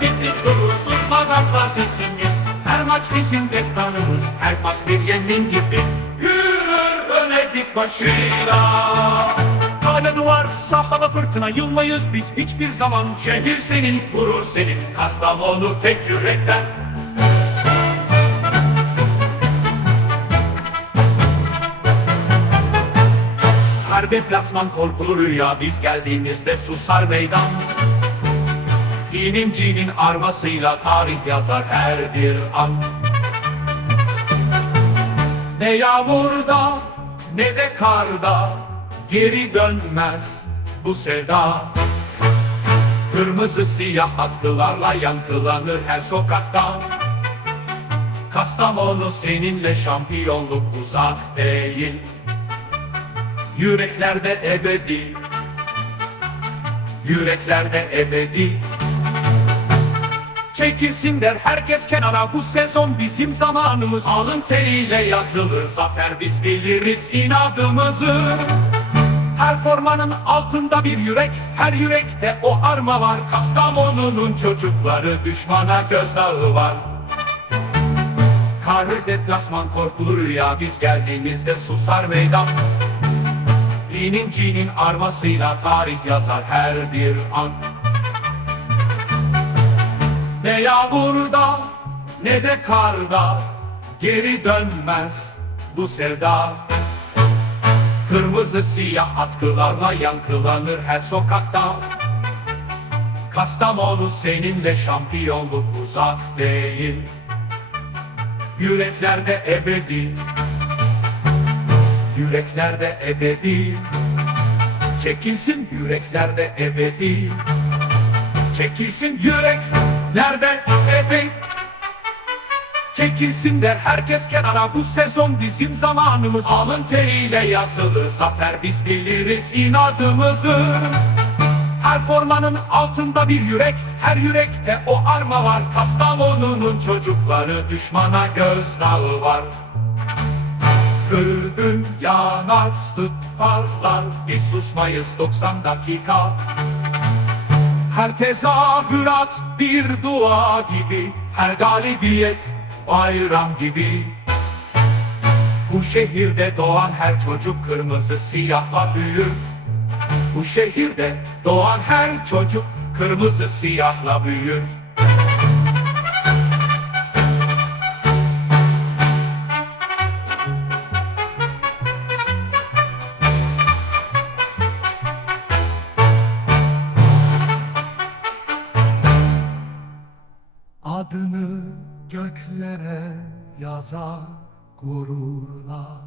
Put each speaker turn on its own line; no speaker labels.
bip durur susmaz asla sesimiz Her maç bizim destanımız her pas bir yemin gibi. Yürür öne dik başıyla. Kale duvar, sahada fırtına yılmayız biz. Hiçbir zaman Şehir senin, gurur senin, Kastamonu tek yürekten. Her deplasman korkulu rüya. Biz geldiğimizde susar meydan İnincinin armasıyla tarih yazar her bir an. Ne yağmurda ne de karda geri dönmez bu sevda Kırmızı siyah atkılarla yankılanır her sokakta. Kastamonu seninle şampiyonluk uzak değil. Yüreklerde ebedi Yüreklerde ebedi Çekilsin der herkes kenara. Bu sezon bizim zamanımız. Alın teriyle yazılır zafer biz biliriz inadımızı. Her formanın altında bir yürek. Her yürekte o arma var. Kastamonu'nun çocukları düşmana gözdağı var. Karlı deplasman korkulu rüya. Biz geldiğimizde susar meydan. Dinin armasıyla tarih yazar her bir an Ne yağmurda ne de karda geri dönmez bu sevda. Kırmızı siyah atkılarla yankılanır her sokakta. Kastamonu seninle şampiyonluk uzak değil. Yüreklerde ebedi Yüreklerde ebedi. Çekilsin yüreklerde ebedi. Çekilsin yüreklerde ebedi Çekilsin der herkes kenara. Bu sezon bizim zamanımız. Alın teriyle yazılı. Zafer biz biliriz inadımızı. Her formanın altında bir yürek. Her yürekte o arma var. Kastamonu'nun çocukları düşmana gözdağı var. Köyün yanar, stıt parlar, biz susmayız 90 dakika. Her tezahürat bir dua gibi, her galibiyet bayram gibi. Bu şehirde doğan her çocuk kırmızı siyahla büyür. Bu şehirde doğan her çocuk kırmızı siyahla büyür. Adını göklere yazar gururla